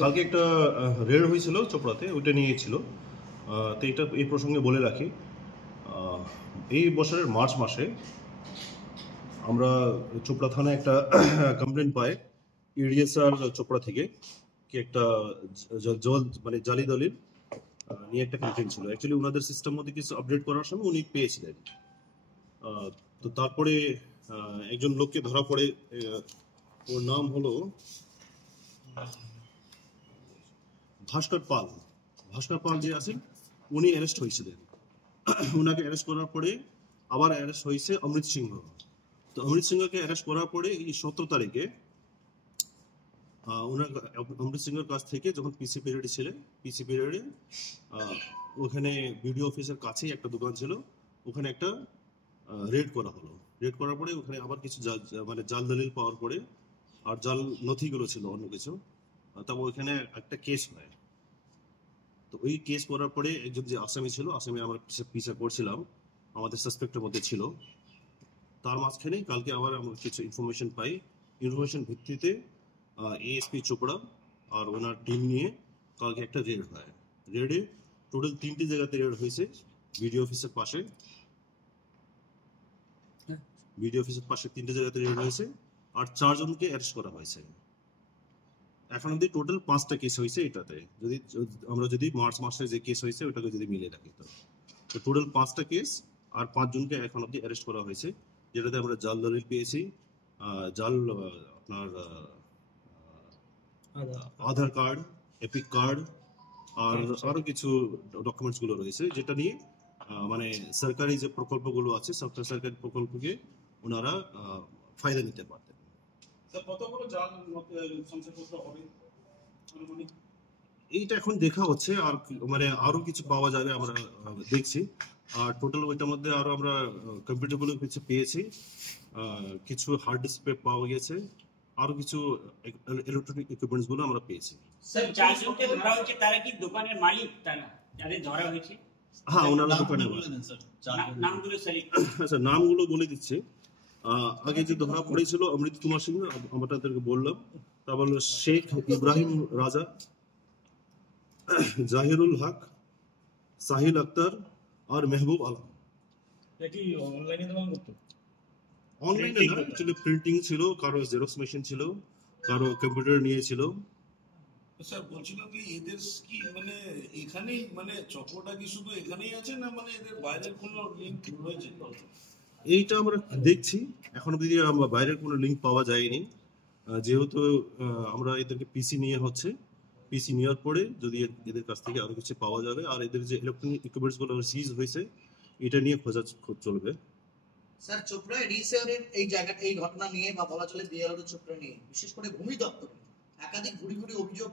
কালকে একটা রেড হয়েছিল চোপড়াতে, ওইটা নিয়ে ছিল। তো এটা এই প্রসঙ্গে বলে রাখি, এই বছরের মার্চ মাসে আমরা চোপড়া থানায় একটা কমপ্লেন পাই ইডিএসআর চোপড়া থেকে, কি একটা জল মানে জালি দলিল নিয়ে একটা কমপ্লেন ছিল। অ্যাকচুয়ালি ওনাদের সিস্টেম মধ্যে কিছু আপডেট করার সময় উনি পেয়েছিলেন। তো তারপরে একজন লোককে ধরা পড়ে, ওর নাম হলো ভাস্কর পাল। ভাস্কর পাল যে আছেন উনি অ্যারেস্ট হয়েছিলেন। ওনাকে অ্যারেস্ট করার পরে আবার অ্যারেস্ট হয়েছে অমৃত সিংহ। তো অমৃত সিংহকে অ্যারেস্ট করার পরে এই 17 তারিখে ওনার অমৃত সিংহের কাছ থেকে যখন পিসি পিরিয়ডে ছিলেন, পিসি পিরিয়ডে ওখানে বিডিও অফিসের কাছেই একটা দোকান ছিল, ওখানে একটা রেড করা হলো। রেড করার পরে ওখানে আবার কিছু মানে জাল দলিল পাওয়ার পরে আর জাল নথিগুলো ছিল অন্য কিছু, তারপর ওইখানে একটা কেস হয়। তো ওই কেস করার পরে একজন যে আসামি ছিল, আসামি আমরা পিছা করছিলাম, আমাদের সাসপেক্টের মধ্যে ছিল। তার মাঝখানে কালকে আবার আমরা কিছু ইনফরমেশন পাই। ইনফরমেশন ভিত্তিতে এএসপি চোপড়া আর ওনার টিম নিয়ে কালকে একটা রেড হয়। রেডে টোটাল 3টে জায়গাতে রেড হয়েছে। বিডিও অফিসের পাশে, বিডিও অফিসের পাশে 3টে জায়গাতে রেড হয়েছে, আর 4 জনকে অ্যারেস্ট করা হয়েছে। এখন অব্দি টোটাল 5টা কেস হয়েছে এটাতে। আমরা যদি মার্চ মাসে যে কেস হয়েছে ওটাকে যদি মিলে রাখি, তো টোটাল 5টা কেস আর 5 জনকে এখন অব্দি অ্যারেস্ট করা হয়েছে, যেটাতে আমরা জাল দলিল পেয়েছি, জাল আপনার আধার কার্ড, এপিক কার্ড আর আরো কিছু ডকুমেন্টস গুলো রয়েছে, যেটা নিয়ে মানে সরকারি যে প্রকল্পগুলো আছে সরকারি প্রকল্পকে ওনারা ফায়দা নিতে পারতেন। এইটা এখন দেখা হচ্ছে, আর মানে আরো কিছু পাওয়া যাবে আমরা দেখছি। আর টোটাল ওইটার মধ্যে আরো আমরা কম্পিউটারগুলো কিছু পেয়েছি, কিছু হার্ড ডিস্ক পাওয়া গেছে, আরো কিছু ইলেকট্রনিক ইকুইপমেন্টস গুলো আমরা পেয়েছি। স্যার, চারজনকে ধরা হয়েছে, তারা কি দোকানের মালিক? তারা যাদের ধরা হয়েছে, হ্যাঁ, ওনারা দোকানের মালিক। নামগুলো স্যার? আচ্ছা, নামগুলো বলে দিচ্ছি। আগে যে ধরা পড়েছিল অমৃত কুমার সিং, আমরা তাদেরকে বললাম। তারপর হলো শেখ ইব্রাহিম রাজা, জাহিরুল হক, সাহিল আক্তার আর মেহবুব আলম। অনলাইনে দোকান করতো? অনলাইনে না, অ্যাকচুয়ালি প্রিন্টিং ছিল, কারো জেরক্স মেশিন ছিল, কারো কম্পিউটার নিয়েছিল। স্যার বলছিলাম কি এদের কি মানে এখানেই মানে চক্রটা কি শুধু এখানেই আছে, না মানে এদের বাইরের কোনো লিংক রয়েছে? এইটা আমরা দেখছি, এখন অবধি আমরা বাইরের কোনো লিঙ্ক পাওয়া যায়নি। যেহেতু আমরা এদেরকে পিসি নিয়ে হচ্ছে, পিসি নেওয়ার পরে যদি এদের কাছ থেকে আরো কিছু পাওয়া যাবে, আর এদের যে ইলেকট্রনিক ইকুইপমেন্টস গুলো সিজ হয়েছে এটা নিয়ে খোঁজ চলবে। স্যার, চোপড়া এডিসিআরের এই জায়গা, এই ঘটনা নিয়ে বা বলা চলে বিএলও চোপড়া নিয়ে, বিশেষ করে ভূমি দপ্তর একাধিক ঘুরি অভিযোগ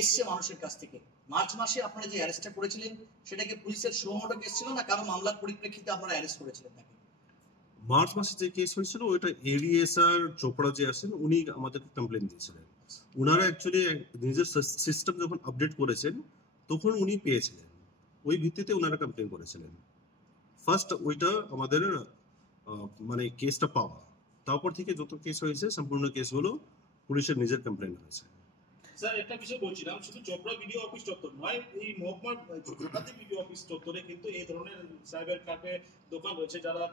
এসছে মানুষের কাছ থেকে। মার্চ মাসে আপনারা যে অ্যারেস্টটা করেছিলেন সেটাকে পুলিশের সুমোটো কেস ছিল, না কারো মামলার পরিপ্রেক্ষিতে আপনারা অ্যারেস্ট করেছিলেন তাকে? মার্চ মাসে যে কেস হয়েছিল ওইটা এডিএসআর চোপড়া যে আছেন উনি আমাদেরকে কমপ্লেন দিয়েছিলেন। উনারা অ্যাকচুয়ালি নিজের সিস্টেম যখন আপডেট করেছেন তখন উনি পেয়েছিলেন, ওই ভিত্তিতে উনারা কমপ্লেন করেছিলেন। ফার্স্ট ওইটা আমাদের মানে কেসটা পাওয়া, তারপর থেকে যত কেস হয়েছে সম্পূর্ণ কেসগুলো পুলিশের নিজের কমপ্লেন হয়েছে। স্যার, একটা বিষয় বলছিলাম, শুধু চোপড়া বিডিও অফিস চত্বর নয়, এই মহকুমার ঢাকাতে বিডিও অফিস চত্বরে কিন্তু এই ধরনের সাইবার ক্যাফে দোকান রয়েছে, যারা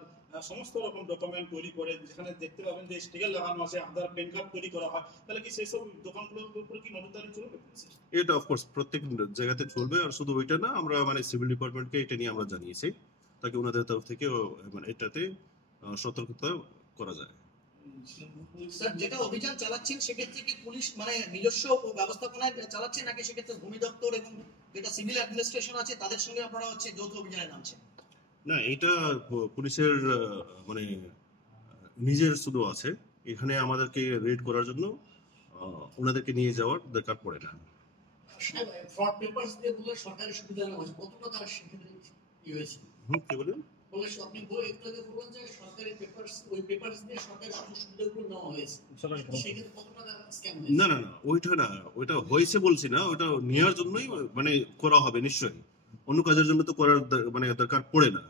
সমস্ত রকম ডকুমেন্ট তৈরি করে, যেখানে দেখতে পাবেন যে স্টিকার লাগানো আছে, আধার প্যান কার্ড তৈরি করা হয়। তাহলে কি সেই সব দোকানগুলোর উপরে কি নজরদারি চলবে? এটা অফকোর্স প্রত্যেক জায়গাতে চলবে, আর শুধু ওইটা না, আমরা মানে সিভিল ডিপার্টমেন্টকে এটা নিয়ে আমরা জানিয়েছি, তাকে ওনাদের তরফ থেকে মানে এটাতে সতর্কতা করা যায়। স্যার, যেটা অভিযান চালাচ্ছেন সেক্ষেত্রে কি পুলিশ মানে নিজস্ব ব্যবস্থাপনায় চালাচ্ছে, নাকি সেক্ষেত্রে ভূমি দপ্তর এবং যেটা সিভিল অ্যাডমিনিস্ট্রেশন আছে তাদের সঙ্গে আপনারা যৌথ অভিযানে নামছেন? না, এটা পুলিশের মানে নিজের শুধু আছে, এখানে আমাদেরকে রেড করার জন্য ওনাদেরকে নিয়ে যাওয়ার দরকার পড়ে না। ফ্রড পেপারস দিয়ে বলে সরকারি সুবিধা নেওয়া হয়েছে, কতটা তার সেক্ষেত্রে কি হয়েছে? কি বলেন? আপনি একটু আগে বললেন যে সরকারি পেপারস, ওই পেপারস দিয়ে সরকারি সুবিধাগুলো নেওয়া হয়েছে, সেক্ষেত্রে কতটা স্ক্যাম হয়েছে? না, ওইটা না, ওইটা হয়েছে বলছি না, ওইটা নেওয়ার জন্যই মানে করা হবে নিশ্চয়ই, অন্য কাজের জন্য তো করার মানে দরকার পড়ে না,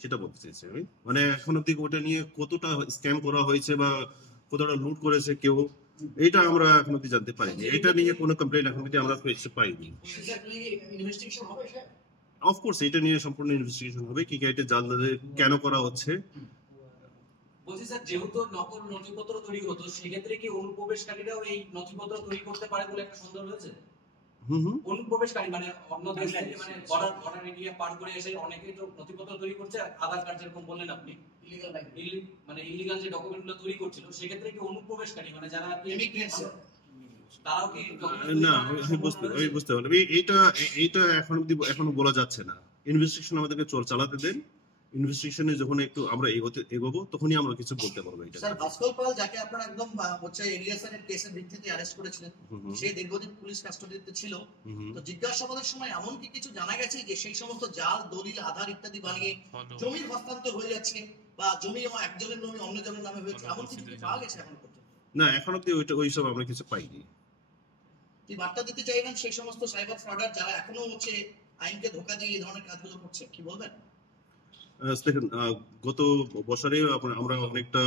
সেটা বলতে চাইছি আমি। মানে এখন অব্দি ওটা নিয়ে কতটা স্ক্যাম করা হয়েছে বা কতটা লুট করেছে কেউ, এটা আমরা এখন অব্দি জানতে পারিনি, এটা নিয়ে কোনো কমপ্লেন এখন অব্দি আমরা পাইনি। ইনভেস্টিগেশন হবে স্যার? অফকোর্স এটা নিয়ে সম্পূর্ণ ইনভেস্টিগেশন হবে, কি এটা জাল কেন করা হচ্ছে। বলছি স্যার, যেহেতু নকল নথিপত্র তৈরি হতো, সেক্ষেত্রে কি অনুপ্রবেশকারীরাও এই নথিপত্র তৈরি করতে পারে বলে একটা সন্দেহ রয়েছে? অনুপ্রবেশকারী মানে অন্য দেশ থেকে, মানে বর্ডার এরিয়া পার করে এসে অনেকেই তো নথিপত্র তৈরি করছে, আধার কার্ড যেরকম বললেন আপনি, ইলিগাল মানে ইলিগাল যে ডকুমেন্টগুলো তৈরি করছিল, সেক্ষেত্রে কি অনুপ্রবেশকারী মানে যারা ইমিগ্রেন্ট স্যার। তারাও কি না, আমি বুঝতে পারলাম। এটা এখনো বলা যাচ্ছে না। ইনভেস্টিগেশন আমাদেরকে চালাতে দেন, ইনভেস্টিগেশনে যখন একটু আমরা এগোবো তখনই আমরা কিছু বলতে পারবো এটা। স্যার ভাস্কর পাল যাকে আপনারা একদম হচ্ছে এলিয়াসের কেসের ভিত্তিতে অ্যারেস্ট করেছিলেন, সে দীর্ঘদিন পুলিশ কাস্টডিতে ছিল, তো জিজ্ঞাসাবাদের সময় এমন কি কিছু জানা গেছে যে সেই সমস্ত জাল দলিল আধার ইত্যাদি বানিয়ে জমির হস্তান্তর হয়ে যাচ্ছে বা জমি একজনের নামে অন্যজনের নামে হয়েছে, এমন কিছু কি পাওয়া গেছে এখন পর্যন্ত? না, এখন অব্দি ওইসব আমরা কিছু পাইনি। কি বার্তা দিতে চাইবেন সেই সমস্ত সাইবার ফ্রডার যারা এখনো হচ্ছে আইনকে ধোকা দিয়ে এই ধরনের কাজগুলো করছে, কি বলবেন? দেখুন, গত বছরে আমরা অনেকটা